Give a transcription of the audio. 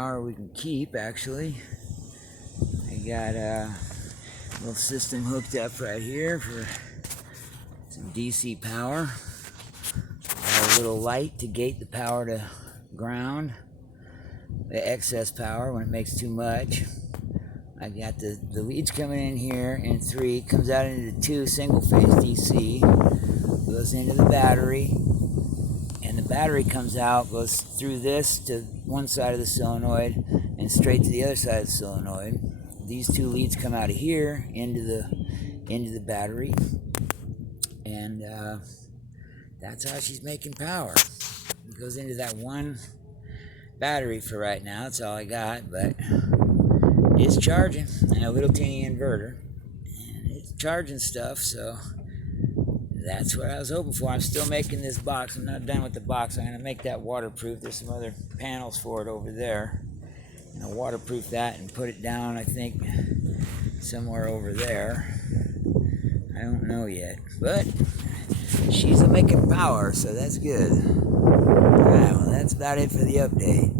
power we can keep, actually. I got a little system hooked up right here for some DC power. Got a little light to gate the power to ground, the excess power when it makes too much. I got the leads coming in here in 3, comes out into 2 single-phase DC, goes into the battery, and the battery comes out, goes through this to one side of the solenoid and straight to the other side of the solenoid. These 2 leads come out of here into the battery, and that's how she's making power. It goes into that one battery for right now. That's all I got, but it's charging, and a little teeny inverter, and it's charging stuff, so that's what I was hoping for. I'm still making this box. I'm not done with the box. I'm going to make that waterproof. There's some other panels for it over there, and I'll waterproof that and put it down, I think, somewhere over there. I don't know yet, but she's making power, so that's good. Alright, well, that's about it for the update.